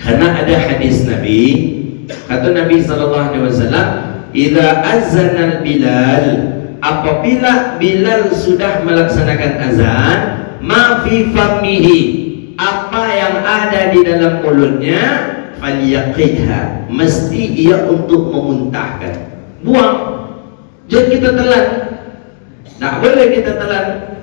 Karena ada hadis Nabi, kata Nabi SAW, "Idza azanal Bilal," apabila Bilal sudah melaksanakan azan, "ma fi famihi," apa yang ada di dalam mulutnya, "falyaqidha," mesti ia untuk memuntahkan. Buang. Jangan kita telan. Tak boleh kita telan.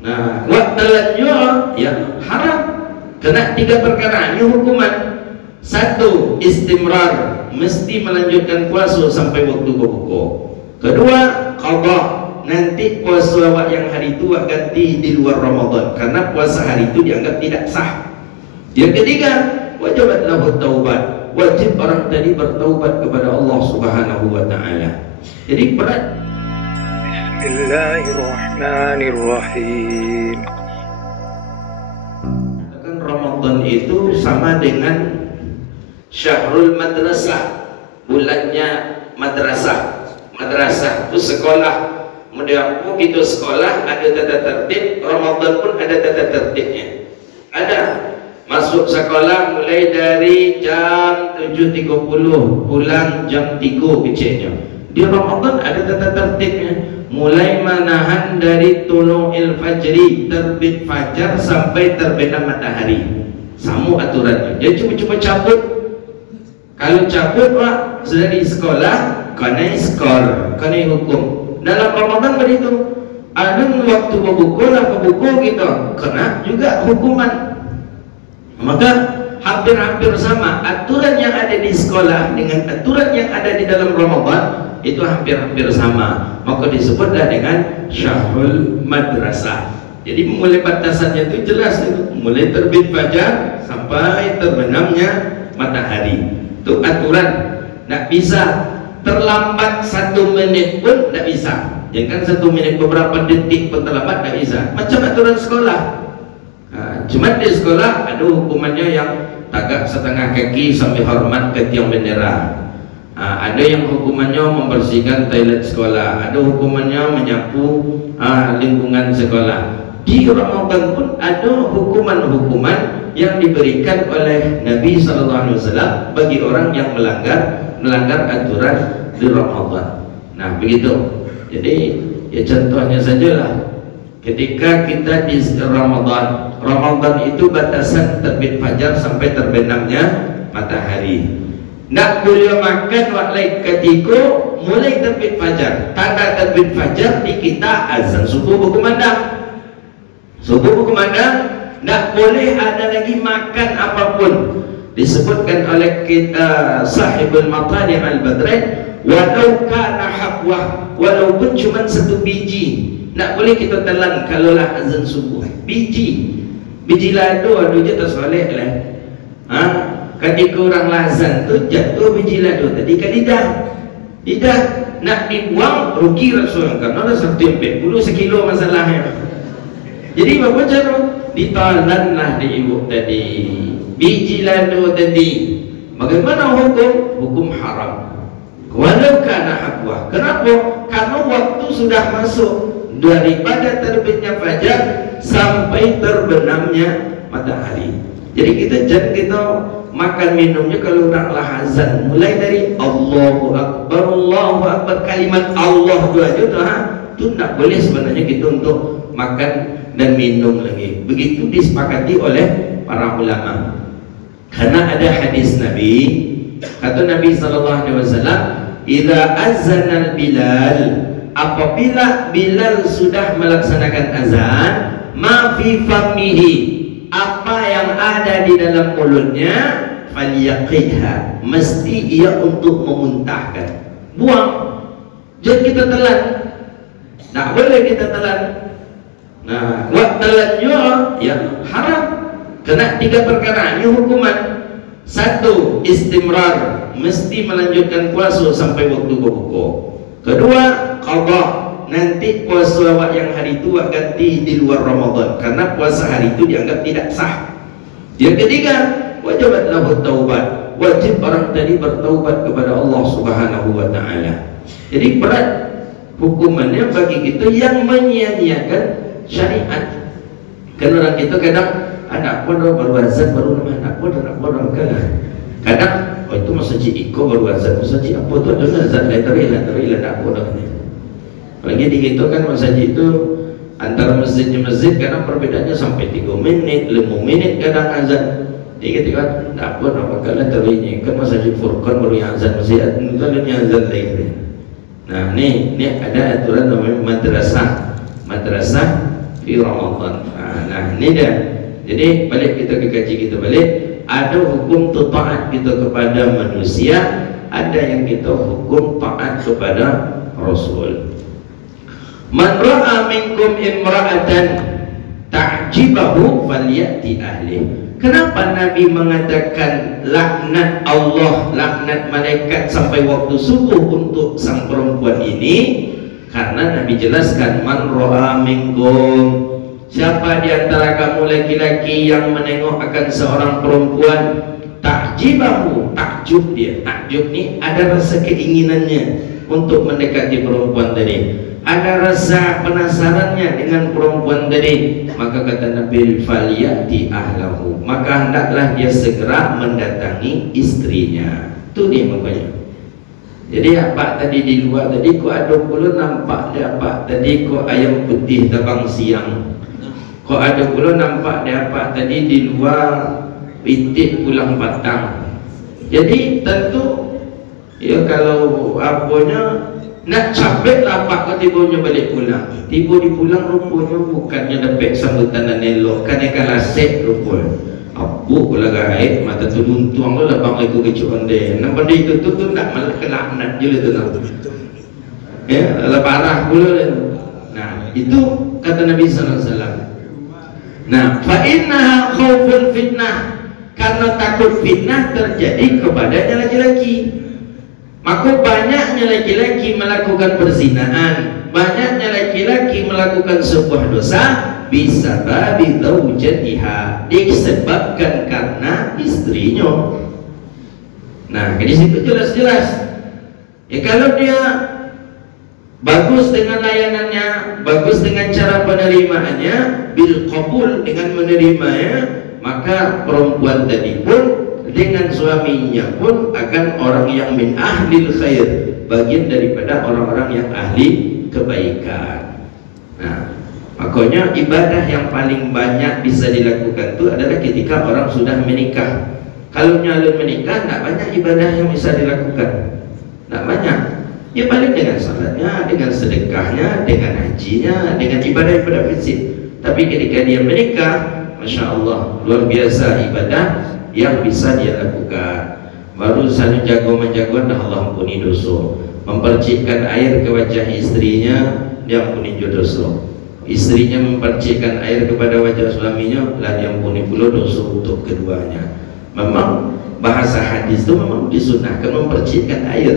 Nah, buat telannya ya haram. Kena 3 perkara ini hukuman. 1, istimrar, mesti melanjutkan puasa sampai waktu berbuka. Kedua, qada, nanti puasa awak yang hari itu awak ganti di luar Ramadan, karena puasa hari itu dianggap tidak sah. Yang ketiga, wajibat lahu taubat, wajib orang tadi bertaubat kepada Allah Subhanahu wa taala. Jadi berat. Bismillahirrahmanirrahim. Ramadan itu sama dengan Syahrul Madrasah, bulannya madrasah. Madrasah itu sekolah. Kemudian kita sekolah ada tata tertib, Ramadan pun ada tata tertibnya. Ada masuk sekolah mulai dari jam 7.30, pulang jam 3 kecilnya. Di Ramadan ada tata tertibnya. Mulai menahan dari tulu'il fajri, terbit fajar sampai terbenam matahari. Sama aturannya. Dia cuma cabut. Kalau cabut pak, sudah di sekolah, kena skor, kena hukum. Dalam Ramadan begitu. Ada waktu berbuka lah berbuka kita, kena juga hukuman. Maka hampir-hampir sama aturan yang ada di sekolah dengan aturan yang ada di dalam Ramadan itu hampir-hampir sama. Maka disebutlah dengan Syahrul Madrasah. Jadi mulai batasannya itu jelas itu, mulai terbit fajar sampai terbenamnya matahari. Itu aturan. Tidak bisa terlambat 1 menit pun tidak bisa. Jangan 1 menit beberapa detik pun terlambat tidak bisa. Macam aturan sekolah. Cuma di sekolah ada hukumannya yang tagak setengah kaki sambil hormat ke tiang bendera. Ada yang hukumannya membersihkan toilet sekolah, ada hukumannya menyapu lingkungan sekolah. Di Ramadan pun ada hukuman-hukuman yang diberikan oleh Nabi SAW bagi orang yang melanggar aturan di Ramadan. Nah begitu. Jadi ya contohnya sajalah, ketika kita di Ramadan itu batasan terbit fajar sampai terbenamnya matahari. Nak boleh makan waktu ketika mulai terbit fajar. Tanda terbit fajar di kita azan subuh berkumandang. Subuh berkumandang, nak boleh ada lagi makan apapun. Disebutkan oleh kita Sahibul Matani Al-Badrin, walau kana habwah, walaupun cuma 1 biji. Nak boleh kita telan kalaulah azan subuh. Biji lado ada je tersolek lah. Ketika orang lazan tu jatuh biji lado tadi ke lidah nak dibuang rugi Rasul karena ada 140 sekilo masalahnya. Jadi apa cara ditalanlah di ibu tadi biji lado tadi. Bagaimana hukum haram walau kana habwah. Kenapa? Karena waktu sudah masuk daripada terbitnya fajar sampai terbenamnya matahari. Jadi kita makan minumnya kalau orang lahazan mulai dari Allahu Akbar, kalimat Allah itu aja itu tak boleh sebenarnya kita untuk makan dan minum lagi. Begitu disepakati oleh para ulama. Karena ada hadis Nabi, kata Nabi SAW, "Idza azanal Bilal," apabila Bilal sudah melaksanakan azan, "ma fi famihi," apa yang ada di dalam mulutnya, "falyaqidha," mesti ia untuk memuntahkan. Buang. Jangan kita telan. Tak boleh kita telan. Nah, buat telannya ya haram. Kena 3 perkara ini hukuman. 1, istimrar, mesti melanjutkan puasa sampai waktu berbuka. Kedua, qada, nanti puasa awak yang hari itu awak ganti di luar Ramadan, karena puasa hari itu dianggap tidak sah. Yang ketiga, wajibat lahu taubat, wajib orang tadi bertaubat kepada Allah Subhanahu wa taala. Jadi berat hukumannya bagi kita yang menyia-nyiakan syariat. Kan orang kita kadang anak pondok baru azan baru nama anak pondok kadang oh itu masjid Iko baru azan, masjid apa tu ada azan lain anak pondok ni. Lagi gitu kan masjid itu antara masjidnya masjid kadang perbedaannya sampai 3 menit, 5 menit kadang azan. Jadi kan tak apa kalau terinya kan masjid Furqan baru yang azan masjid itu yang azan lagi. Nah ni ada aturan namanya madrasah fi Ramadan. Nah ini dia. Jadi balik kita ke kaji kita balik, ada hukum taat kita kepada manusia, ada yang kita hukum taat kepada Rasul. Man ra'a minkum imra'atan ta'jibahu falyati ahli. Kenapa Nabi mengatakan laknat Allah, laknat malaikat sampai waktu subuh untuk sang perempuan ini? Karena Nabi jelaskan man ra'a minkum, siapa di antara kamu laki-laki yang menengok akan seorang perempuan ta'jibahu, takjub dia. Takjub ni ada rasa keinginannya untuk mendekati perempuan tadi, ada rasa penasarannya dengan perempuan tadi, maka kata Nabi faliyati ahlahu, maka hendaklah dia segera mendatangi istrinya. Itu dia makanya. Jadi apa tadi di luar tadi kok ada pula nampak dia apa tadi kok ayam putih tabang siang, kok ada pula nampak dia apa tadi di luar pitik pulang patang. Jadi tentu ya kalau apanya nak capek lapak ke tibunya balik pulang, tibu di pulang rupanya bukannya dapat sambutan dan elok, kan ikan lasik rupanya abu pula gaib mata tudung tuang lo lapang lagi kecuan deh nampak dia itu tu nak malah kelaknat je tu nak ya lah parah pula. Nah itu kata Nabi SAW. Nah fa innaha khauful fitnah, karena takut fitnah terjadi kepadanya laki-laki. Maka banyaknya laki-laki melakukan perzinahan, banyaknya laki-laki melakukan sebuah dosa bisa babi zaujatiha, disebabkan karena istrinya. Nah, di situ jelas-jelas. Ya kalau dia bagus dengan layanannya, bagus dengan cara penerimaannya, bil qabul dengan menerimanya, maka perempuan tadi pun dengan suaminya pun akan orang yang min ahlil khair, bagian daripada orang-orang yang ahli kebaikan. Nah, makanya ibadah yang paling banyak bisa dilakukan itu adalah ketika orang sudah menikah. Kalau nyalon menikah, tak banyak ibadah yang bisa dilakukan, tak banyak. Ya paling dengan salatnya, dengan sedekahnya, dengan hajinya, dengan ibadah-ibadah fisik. Tapi ketika dia menikah, Masya Allah, luar biasa ibadah yang bisa dia lakukan. Baru saja jago-menjagoan dah Allah ampuni dosa, mempercikkan air ke wajah istrinya, dia ampuni dosa. Istrinya mempercikkan air kepada wajah suaminya, lah dia ampuni pula dosa untuk keduanya. Memang bahasa hadis itu memang disunahkan mempercikkan air,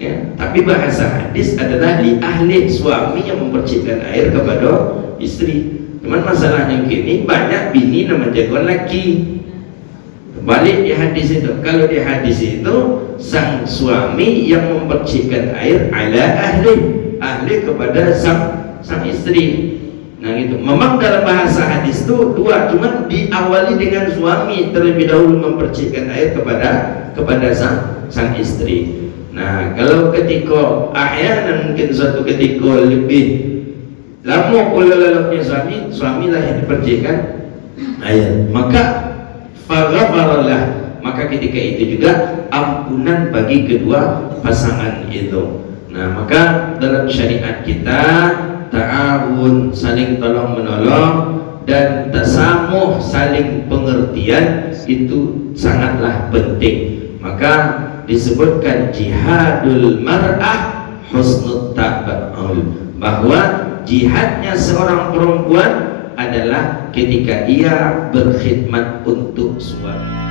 ya. Tapi bahasa hadis adalah li ahli, suami yang mempercikkan air kepada istri. Cuman masalahnya kini banyak bini nama jagoan laki. Balik di hadis itu, kalau di hadis itu sang suami yang mempercikkan air ala ahli kepada sang istri. Nah gitu. Memang dalam bahasa hadis itu dua, cuman diawali dengan suami terlebih dahulu mempercikkan air kepada sang istri. Nah kalau ketika ahyanan mungkin suatu ketika lebih lama pula lalapnya suami lah yang dipercikkan air, maka faghfaralah, maka ketika itu juga ampunan bagi kedua pasangan itu. Nah maka dalam syariat kita ta'awun, saling tolong menolong, dan tasamuh, saling pengertian, itu sangatlah penting. Maka disebutkan jihadul mar'ah husnul ta'ba'ul, bahwa jihadnya seorang perempuan adalah ketika ia berkhidmat untuk suami.